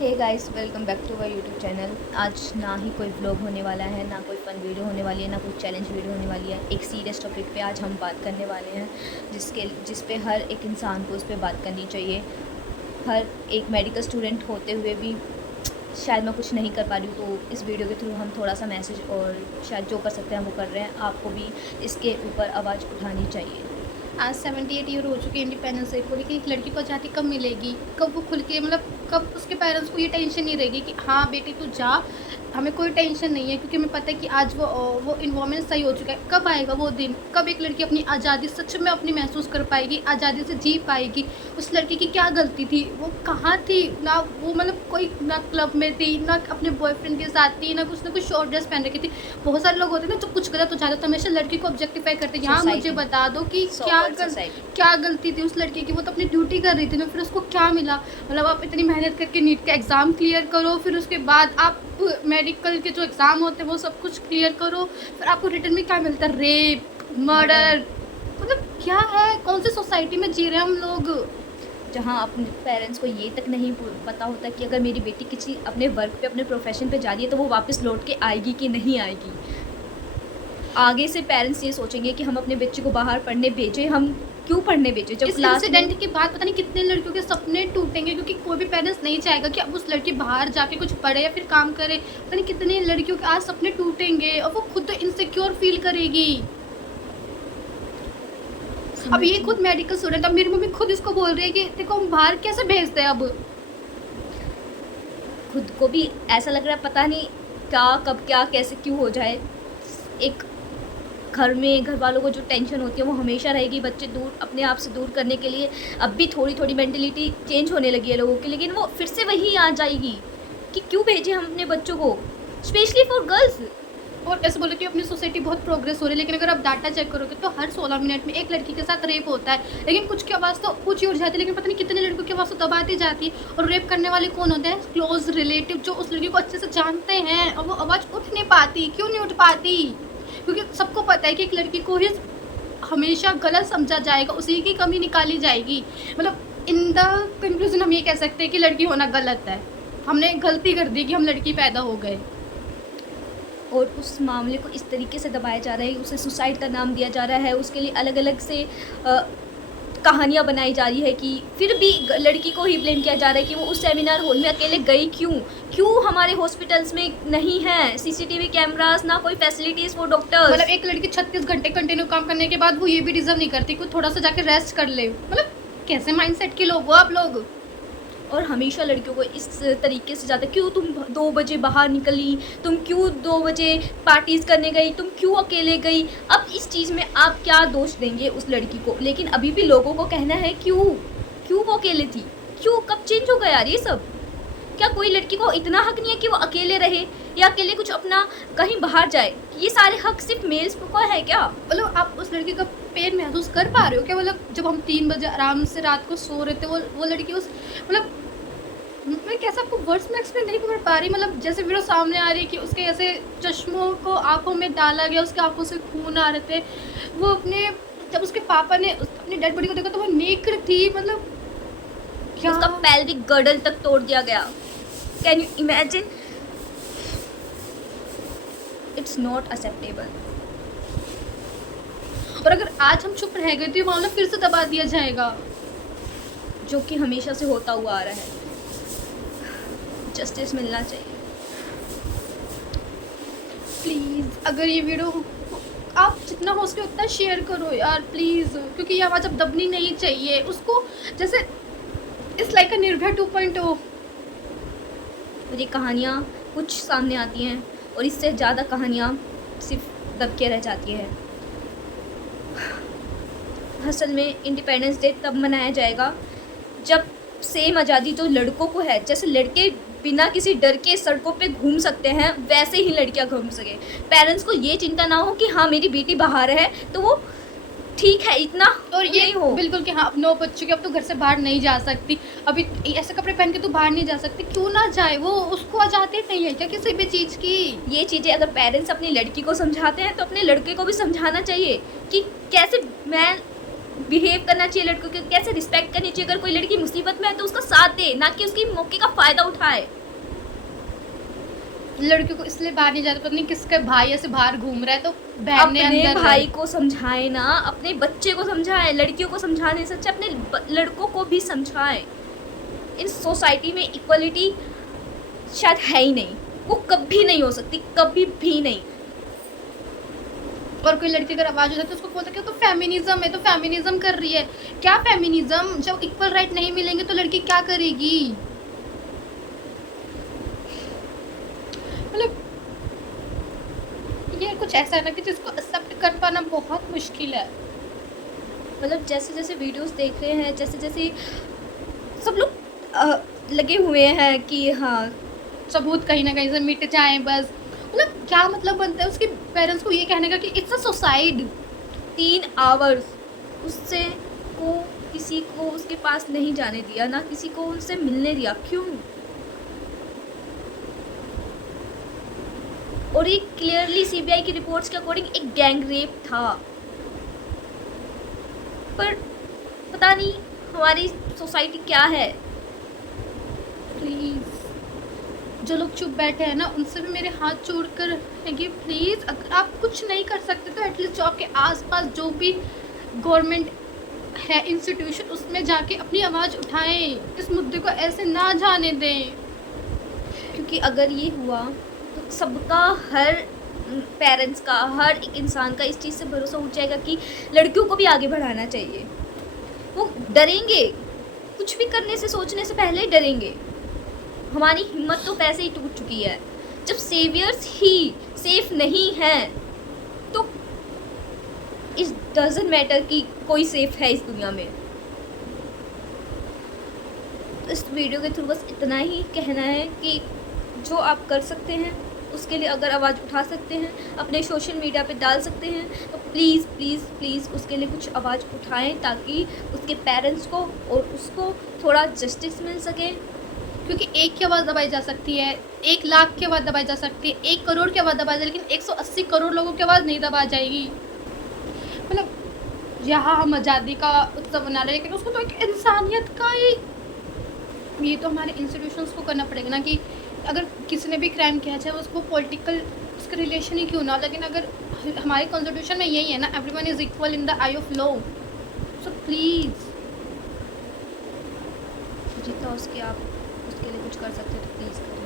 Hey guys, welcome back to my YouTube channel. आज ना ही कोई व्लॉग होने वाला है, ना कोई फ़न वीडियो होने वाली है, ना कोई चैलेंज वीडियो होने वाली है। एक सीरियस टॉपिक पे आज हम बात करने वाले हैं जिस पे हर एक इंसान को उस पर बात करनी चाहिए। हर एक मेडिकल स्टूडेंट होते हुए भी शायद मैं कुछ नहीं कर पा रही हूँ, तो इस वीडियो के थ्रू हम थोड़ा सा मैसेज और शायद जो कर सकते हैं वो कर रहे हैं। आपको भी इसके ऊपर आवाज़ उठानी चाहिए। आज 78 ईयर हो चुके इंडिपेंडेंस डे को, लेकिन एक लड़की को आज़ादी कब मिलेगी, कब वो खुल के कब उसके पेरेंट्स को ये टेंशन नहीं रहेगी कि हाँ बेटी तू जा, हमें कोई टेंशन नहीं है, क्योंकि हमें पता है कि आज वो इन्वायरमेंट सही हो चुका है। कब आएगा वो दिन, कब एक लड़की अपनी आज़ादी सच में अपनी महसूस कर पाएगी, आज़ादी से जी पाएगी। उस लड़की की क्या गलती थी, वो कहाँ थी ना, वो कोई ना क्लब में थी, ना अपने बॉयफ्रेंड के साथ थी, ना कुछ शॉर्ट ड्रेस पहन रखी थी। बहुत सारे लोग होते हैं ना जो कुछ गलत हो जाता है तो हमेशा लड़की को ऑब्जेक्टिफाई करते हैं। यहाँ मुझे बता दो कि क्या गलती थी उस लड़की की, वो तो अपनी ड्यूटी कर रही थी ना, फिर उसको क्या मिला। आप इतनी मेहनत करके नीट का एग्ज़ाम क्लियर करो, फिर उसके बाद आप मेडिकल के जो एग्ज़ाम होते हैं वो सब कुछ क्लियर करो, फिर आपको रिटर्न में क्या मिलता है, रेप, मर्डर। क्या है, कौन सी सोसाइटी में जी रहे हैं हम लोग, जहाँ अपने पेरेंट्स को ये तक नहीं पता होता कि अगर मेरी बेटी किसी अपने वर्क पे, अपने प्रोफेशन पे जा रही है तो वो वापस लौट के आएगी कि नहीं आएगी। आगे से पेरेंट्स ये सोचेंगे कि हम अपने बच्चे को बाहर पढ़ने भेजें। हम क्यों पढ़ने भेजें जब इस इंसिडेंट के बाद पता नहीं कितने लड़कियों के सपने टूटेंगे, क्योंकि कोई भी पेरेंट्स नहीं चाहेगा कि अब उस लड़की बाहर जाके कुछ पढ़े या फिर काम करे। पता नहीं कितने लड़कियों के आज सपने टूटेंगे और वो खुद इनसिक्योर फील करेगी। अब ये खुद मेडिकल स्टूडेंट, अब मेरी मम्मी खुद इसको बोल रही है कि देखो हम बाहर कैसे भेजते हैं। अब खुद को भी ऐसा लग रहा है पता नहीं क्या, कब क्या, कैसे, क्यों हो जाए। एक घर में घर वालों को जो टेंशन होती है वो हमेशा रहेगी। बच्चे दूर, अपने आप से दूर करने के लिए अब भी थोड़ी थोड़ी मेंटलिटी चेंज होने लगी है लोगों की, लेकिन वो फिर से वही आ जाएगी कि क्यों भेजें हम अपने बच्चों को, स्पेशली फॉर गर्ल्स। और ऐसे बोले कि अपनी सोसाइटी बहुत प्रोग्रेस हो रही है, लेकिन अगर आप डाटा चेक करोगे तो हर 16 मिनट में एक लड़की के साथ रेप होता है। लेकिन कुछ की आवाज़ तो ऊँची उठ जाती है, लेकिन पता नहीं कितने लड़कों की आवाज़ तो दबाती जाती है। और रेप करने वाले कौन होते हैं, क्लोज रिलेटिव जो उस लड़की को अच्छे से जानते हैं, और वो आवाज़ उठ नहीं पाती। क्यों नहीं उठ पाती, क्योंकि सबको पता है कि एक लड़की को ही हमेशा गलत समझा जाएगा, उसी की कमी निकाली जाएगी। इन द कंक्लूजन हम ये कह सकते हैं कि लड़की होना गलत है, हमने गलती कर दी कि हम लड़की पैदा हो गए। और उस मामले को इस तरीके से दबाया जा रहा है, उसे सुसाइड का नाम दिया जा रहा है, उसके लिए अलग अलग से कहानियाँ बनाई जा रही है कि फिर भी लड़की को ही ब्लेम किया जा रहा है कि वो उस सेमिनार हॉल में अकेले गई क्यों हमारे हॉस्पिटल्स में नहीं है सीसीटीवी कैमरास, ना कोई फैसिलिटीज़ फॉर डॉक्टर्स। एक लड़की 36 घंटे कंटिन्यू काम करने के बाद वो ये भी डिजर्व नहीं करती कि थोड़ा सा जाके रेस्ट कर ले। कैसे माइंडसेट के लोग हो आप लोग। और हमेशा लड़कियों को इस तरीके से जाता है, क्यों तुम 2 बजे बाहर निकली, तुम क्यों 2 बजे पार्टीज़ करने गई, तुम क्यों अकेले गई। अब इस चीज़ में आप क्या दोष देंगे उस लड़की को, लेकिन अभी भी लोगों को कहना है क्यों वो अकेले थी, क्यों, कब चेंज हो गया यार ये सब। क्या कोई लड़की को इतना हक नहीं है कि वो अकेले रहे या अकेले कुछ अपना कहीं बाहर जाए। ये सारे हक सिर्फ मेल्स को है क्या। आप उस लड़की का पेन महसूस कर पा रहे हो क्या। जब हम 3 बजे आराम से रात को सो रहे थे, वो लड़की उस मैं कैसे आपको वर्ड्स में एक्सप्लेन नहीं कर पा रही। जैसे वीडियो सामने आ रही है कि उसके ऐसे चश्मों को आंखों में डाला गया, उसके आंखों से खून आ रहे थे। वो जब उसके पापा ने अपनी डेड बॉडी को देखा तो वो नेक्ड थी। क्या उसका पेल्विक गर्डल तक तोड़ दिया गया। Can you imagine. It's not acceptable. और अगर आज हम चुप रह गए तो मामला फिर से दबा दिया जाएगा, जो कि हमेशा से होता हुआ आ रहा है। जस्टिस मिलना चाहिए। प्लीज़ अगर ये वीडियो आप जितना हो सके उतना शेयर करो यार प्लीज़, क्योंकि ये आवाज़ अब दबनी नहीं चाहिए। उसको जैसे इट्स लाइक अ निर्भया 2.0। और ये कहानियाँ कुछ सामने आती हैं और इससे ज़्यादा कहानियाँ सिर्फ दब के रह जाती है। असल में इंडिपेंडेंस डे तब मनाया जाएगा जब सेम आज़ादी जो लड़कों को है, जैसे लड़के बिना किसी डर के सड़कों पे घूम सकते हैं वैसे ही लड़कियां घूम सके। पेरेंट्स को ये चिंता ना हो कि हाँ मेरी बेटी बाहर है तो वो ठीक है, इतना और ये हो बिल्कुल कि हाँ 9 बज चुके, अब तो घर से बाहर नहीं जा सकती, अभी ऐसे कपड़े पहन के तो बाहर नहीं जा सकती। क्यों ना जाए, वो उसको आज़ादी नहीं है क्या किसी भी चीज़ की। ये चीज़ें अगर पेरेंट्स अपनी लड़की को समझाते हैं तो अपने लड़के को भी समझाना चाहिए कि कैसे मैं बिहेव करना चाहिए लड़कों के, कैसे रिस्पेक्ट करनी चाहिए। अगर कोई लड़की मुसीबत में है तो उसका साथ दे, ना कि उसकी मौके का फ़ायदा उठाए। लड़कियों को इसलिए बाहर नहीं जाते, पता नहीं किसका भाई ऐसे बाहर घूम रहा है तो बहन ने अपने अंदर भाई को समझाए ना, अपने बच्चे को समझाए। लड़कियों को समझाने से अच्छा अपने लड़कों को भी समझाए। इन सोसाइटी में इक्वलिटी शायद है ही नहीं, वो कभी नहीं हो सकती, कभी भी नहीं। और कोई लड़की अगर आवाज उठाए तो उसको बोलता है कि तो फेमिनिज्म है, तो फेमिनिज्म कर रही है। क्या फेमिनिज्म? जब इक्वल राइट नहीं मिलेंगे तो लड़की क्या करेगी? मतलब ये कुछ ऐसा है ना कि जिसको एक्सेप्ट कर पाना बहुत मुश्किल है। मतलब जैसे जैसे वीडियोस देख रहे हैं, जैसे जैसे सब लोग लगे हुए हैं कि हाँ सबूत कहीं ना कहीं से मिट जाए बस। मतलब क्या मतलब बनता है उसके पेरेंट्स को ये कहने का कि इट्स अ सुसाइड? 3 आवर्स उससे को किसी को उसके पास नहीं जाने दिया, ना किसी को उनसे मिलने दिया। क्यों? और ये क्लियरली सीबीआई की रिपोर्ट्स के अकॉर्डिंग एक गैंग रेप था। पर पता नहीं हमारी सोसाइटी क्या है। प्लीज़ जो लोग चुप बैठे हैं ना उनसे भी मेरे हाथ जोड़ कर है कि प्लीज़ अगर आप कुछ नहीं कर सकते तो एटलीस्ट जो आपके आसपास जो भी गवर्नमेंट है इंस्टीट्यूशन उसमें जाके अपनी आवाज़ उठाएं, इस मुद्दे को ऐसे ना जाने दें। क्योंकि अगर ये हुआ तो सबका, हर पेरेंट्स का, हर एक इंसान का इस चीज़ से भरोसा उठ जाएगा कि लड़कियों को भी आगे बढ़ाना चाहिए। वो डरेंगे, कुछ भी करने से, सोचने से पहले ही डरेंगे। हमारी हिम्मत तो वैसे ही टूट चुकी है। जब सेवियर्स ही सेफ नहीं हैं तो इट डजंट मैटर कि कोई सेफ है इस दुनिया में। इस वीडियो के थ्रू बस इतना ही कहना है कि जो आप कर सकते हैं उसके लिए अगर आवाज़ उठा सकते हैं, अपने सोशल मीडिया पे डाल सकते हैं, तो प्लीज़ प्लीज़ प्लीज़ उसके लिए कुछ आवाज़ उठाएं ताकि उसके पेरेंट्स को और उसको थोड़ा जस्टिस मिल सके। क्योंकि एक की आवाज़ दबाई जा सकती है, 1 लाख की आवाज़ दबाई जा सकती है, 1 करोड़ की आवाज़ दबाई जाए, लेकिन 180 करोड़ लोगों की आवाज़ नहीं दबाई जाएगी। मतलब यहाँ हम आज़ादी का उत्सव मना रहे हैं लेकिन उसको तो एक इंसानियत का ही, ये तो हमारे इंस्टीट्यूशंस को करना पड़ेगा ना कि अगर किसी ने भी क्राइम किया चाहे उसको पॉलिटिकल उसका रिलेशन ही क्यों ना, लेकिन अगर हमारे कॉन्स्टिट्यूशन में यही है ना, everyone is equal in the I of law. So please जितना उसके आप उसके लिए कुछ कर सकते हो तो प्लीज़ करें।